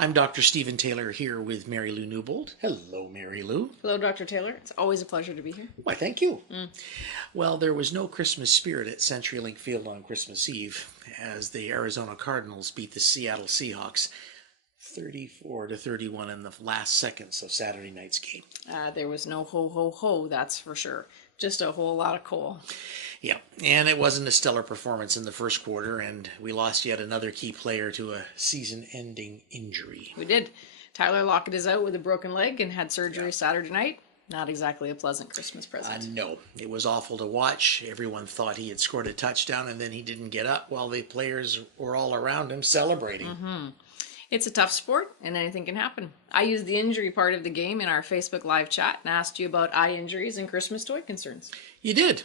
I'm Dr. Stephen Taylor here with Mary Lou Newbold. Hello, Mary Lou. Hello, Dr. Taylor. It's always a pleasure to be here. Why, thank you. Well, there was no Christmas spirit at CenturyLink Field on Christmas Eve as the Arizona Cardinals beat the Seattle Seahawks 34-31 in the last seconds of Saturday night's game. There was no ho, ho, ho, that's for sure. Just a whole lot of coal. Yeah, and it wasn't a stellar performance in the first quarter, and we lost yet another key player to a season-ending injury. We did. Tyler Lockett is out with a broken leg and had surgery Saturday night. Not exactly a pleasant Christmas present. No, it was awful to watch. Everyone thought he had scored a touchdown, and then he didn't get up while the players were all around him celebrating. It's a tough sport, and anything can happen. I used the injury part of the game in our Facebook live chat and asked you about eye injuries and Christmas toy concerns. You did.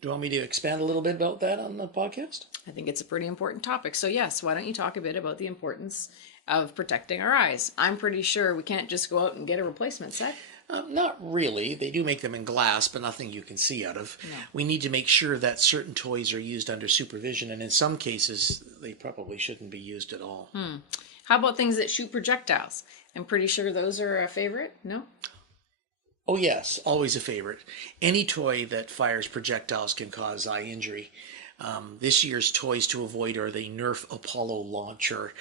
Do you want me to expand a little bit about that on the podcast? I think it's a pretty important topic. So yes, why don't you talk a bit about the importance of protecting our eyes? I'm pretty sure we can't just go out and get a replacement set. Not really. They do make them in glass, but nothing you can see out of. No. We need to make sure that certain toys are used under supervision, and in some cases, they probably shouldn't be used at all. How about things that shoot projectiles? I'm pretty sure those are a favorite, no? Oh yes, always a favorite. Any toy that fires projectiles can cause eye injury. This year's toys to avoid are the Nerf Apollo launcher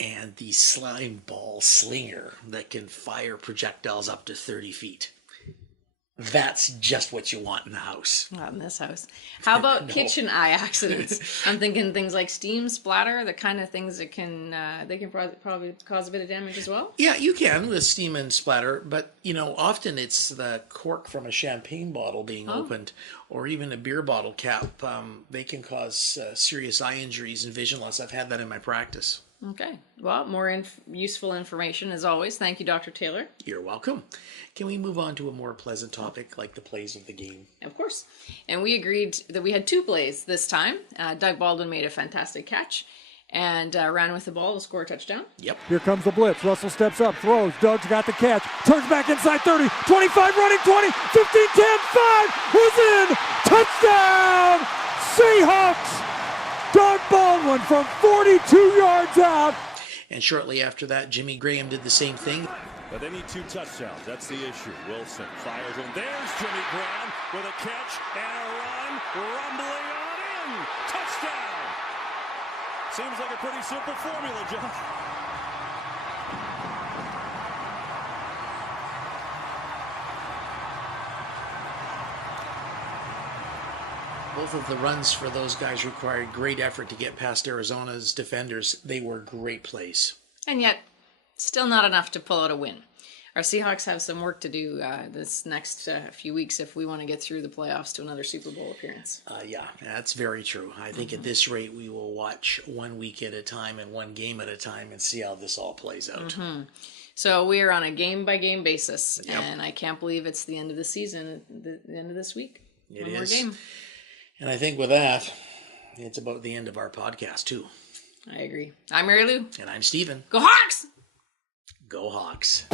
and the slime ball slinger that can fire projectiles up to 30 feet. That's just what you want in the house. Not in this house. How about No. kitchen eye accidents? I'm thinking things like steam, splatter, the kind of things that can probably cause a bit of damage as well. Yeah, you can with steam and splatter, but often it's the cork from a champagne bottle being opened, or even a beer bottle cap. They can cause serious eye injuries and vision loss. I've had that in my practice. Okay. Well, more useful information as always. Thank you, Dr. Taylor. You're welcome. Can we move on to a more pleasant topic like the plays of the game? Of course. And we agreed that we had two plays this time. Doug Baldwin made a fantastic catch and ran with the ball to score a touchdown. Yep. Here comes the blitz. Russell steps up, throws. Doug's got the catch. Turns back inside 30, 25 running, 20, 15, 10, 5. Who's in? Touchdown! Seahawks! Doug Baldwin from 42 yards out. And shortly after that, Jimmy Graham did the same thing. But they need 2 touchdowns. That's the issue. Wilson fires one. There's Jimmy Graham with a catch and a run. Rumbling on in. Touchdown. Seems like a pretty simple formula, Josh. Both of the runs for those guys required great effort to get past Arizona's defenders. They were great plays. And yet, still not enough to pull out a win. Our Seahawks have some work to do this next few weeks if we want to get through the playoffs to another Super Bowl appearance. Yeah, that's very true. I think at this rate, we will watch 1 week at a time and 1 game at a time and see how this all plays out. So we are on a game-by-game basis, and I can't believe it's the end of the season, the end of this week. It One more is. game. And I think with that, it's about the end of our podcast, too. I agree. I'm Mary Lou. And I'm Steven. Go Hawks! Go Hawks.